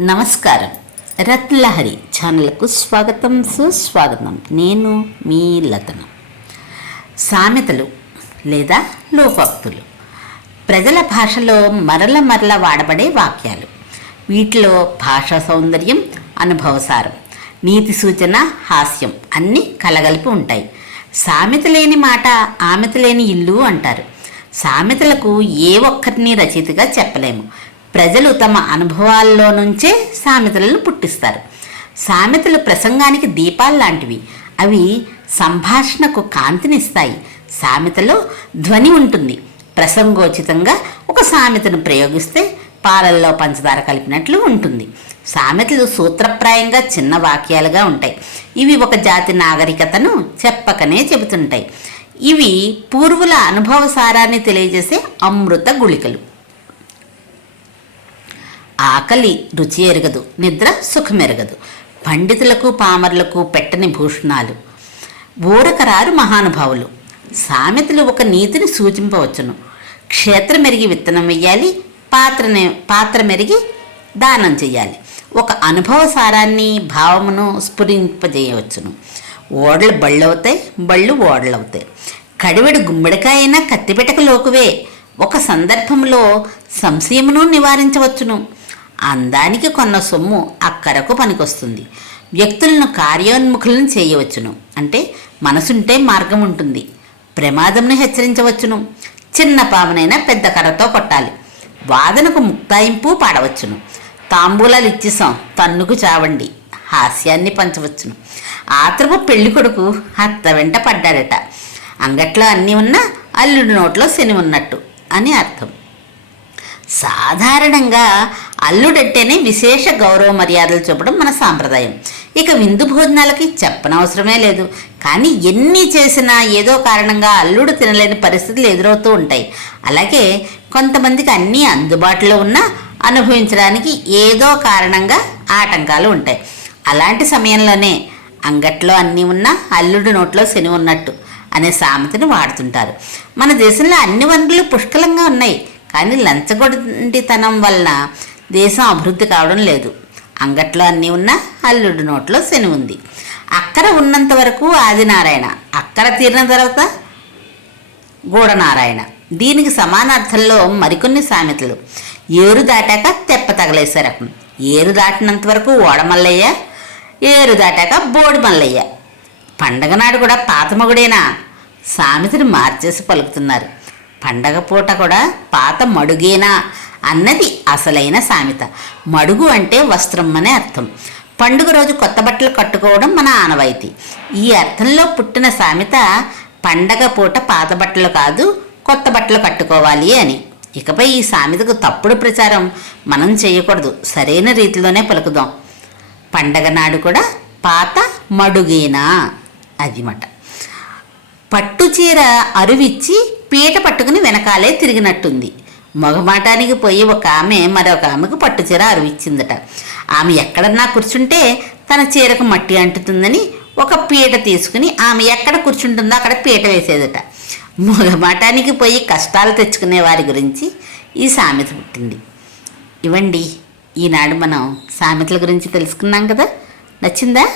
నమస్కారం. రత్నలహరి ఛానల్కు స్వాగతం, సుస్వాగతం. నేను మీ లతన. సామెతలు లేదా లోకోక్తులు ప్రజల భాషలో మరల వాడబడే వాక్యాలు. వీటిలో భాషా సౌందర్యం, అనుభవసారం, నీతి సూచన, హాస్యం అన్నీ కలగలిపి ఉంటాయి. సామెత లేని మాట ఆమెత లేని ఇల్లు అంటారు. సామెతలకు ఏ ఒక్కరిని రచయితగా చెప్పలేము. ప్రజలు తమ అనుభవాల్లో నుంచే సామెతలను పుట్టిస్తారు. సామెతలు ప్రసంగానికి దీపాలు లాంటివి. అవి సంభాషణకు కాంతినిస్తాయి. సామెతలో ధ్వని ఉంటుంది. ప్రసంగోచితంగా ఒక సామెతను ప్రయోగిస్తే పాలల్లో పంచదార కలిపినట్లు ఉంటుంది. సామెతలు సూత్రప్రాయంగా చిన్న వాక్యాలుగా ఉంటాయి. ఇవి ఒక జాతి నాగరికతను చెప్పకనే చెబుతుంటాయి. ఇవి పూర్వుల అనుభవ సారాన్ని తెలియజేసే అమృత గుళికలు. ఆకలి రుచి ఎరగదు, నిద్ర సుఖమెరగదు. పండితులకు పామరులకు పెట్టని భూషణాలు. ఊరకరారు మహానుభావులు. సామెతలు ఒక నీతిని సూచింపవచ్చును. క్షేత్రం మెరిగి విత్తనం వెయ్యాలి, పాత్ర మెరిగి దానం చెయ్యాలి. ఒక అనుభవ సారాన్ని, భావమును స్ఫురింపజేయవచ్చును. ఓడలు బళ్ళవుతాయి, బళ్ళు ఓడలవుతాయి. కడివెడు గుమ్మడికాయ అయినా కత్తిపెట్టక లోకువే. ఒక సందర్భంలో సంశయమును నివారించవచ్చును. అందానికి కొన్న సొమ్ము అక్కరకు పనికొస్తుంది. వ్యక్తులను కార్యోన్ముఖులను చేయవచ్చును. అంటే మనసుంటే మార్గం ఉంటుంది. ప్రమాదంను హెచ్చరించవచ్చును. చిన్న పామునైనా పెద్ద కర్రతో కొట్టాలి. వాదనకు ముక్తాయింపు పాడవచ్చును. తాంబూలాలు ఇచ్చేసాం, తన్నుకు చావండి. హాస్యాన్ని పంచవచ్చును. ఆత్రపు పెళ్లి కొడుకు అత్త వెంట పడ్డాడట. అంగట్లో అన్నీ ఉన్నా అల్లుడి నోట్లో శని ఉన్నట్టు అని అర్థం. సాధారణంగా అల్లుడంటేనే విశేష గౌరవ మర్యాదలు చూపడం మన సాంప్రదాయం. ఇక విందు భోజనాలకి చెప్పనవసరమే లేదు. కానీ ఎన్ని చేసినా ఏదో కారణంగా అల్లుడు తినలేని పరిస్థితులు ఎదురవుతూ ఉంటాయి. అలాగే కొంతమందికి అన్నీ అందుబాటులో ఉన్నా అనుభవించడానికి ఏదో కారణంగా ఆటంకాలు ఉంటాయి. అలాంటి సమయంలోనే అంగట్లో అన్నీ ఉన్నా అల్లుడి నోట్లో శని ఉన్నట్టు అనే సామెతను వాడుతుంటారు. మన దేశంలో అన్ని వనరులు పుష్కలంగా ఉన్నాయి. కానీ లంచగొండితనం వలన దేశం అభివృద్ధి కావడం లేదు. అంగట్లో అన్నీ ఉన్నా అల్లుడి నోట్లో శని ఉంది. అక్కర ఉన్నంత వరకు ఆదినారాయణ, అక్కర తీరిన తర్వాత గూఢనారాయణ. దీనికి సమానార్థంలో మరికొన్ని సామెతలు. ఏరు దాటాక తెప్ప తగలేసే రకం. ఏరు దాటినంత వరకు ఓడమల్లయ్య, ఏరు దాటాక బోడి మల్లయ్య. పండగ నాడు కూడా పాత మొగుడేనా? సామెతను మార్చేసి పలుకుతున్నారు. పండగ పూట కూడా పాత మడుగేనా అన్నది అసలైన సామెత. మడుగు అంటే వస్త్రం అనే అర్థం. పండుగ రోజు కొత్త బట్టలు కట్టుకోవడం మన ఆనవాయితీ. ఈ అర్థంలో పుట్టిన సామెత పండగ పూట పాత బట్టలు కాదు, కొత్త బట్టలు కట్టుకోవాలి అని. ఇకపై ఈ సామెతకు తప్పుడు ప్రచారం మనం చేయకూడదు. సరైన రీతిలోనే పలుకుదాం. పండగ నాడు కూడా పాత మడుగేనా అది మాట. పట్టుచీర అరువిచ్చి పీట పట్టుకుని వెనకాలే తిరిగినట్టుంది. మగమాటానికి పోయి ఒక ఆమె మరొక ఆమెకు పట్టుచీర అరువిచ్చిందట. ఆమె ఎక్కడన్నా కూర్చుంటే తన చీరకు మట్టి అంటుతుందని ఒక పీట తీసుకుని ఆమె ఎక్కడ కూర్చుంటుందో అక్కడ పీట వేసేదట. మగమాటానికి పోయి కష్టాలు తెచ్చుకునే వారి గురించి ఈ సామెత పుట్టింది. ఇవండి ఈనాడు మనం సామెతల గురించి తెలుసుకున్నాం కదా. నచ్చిందా?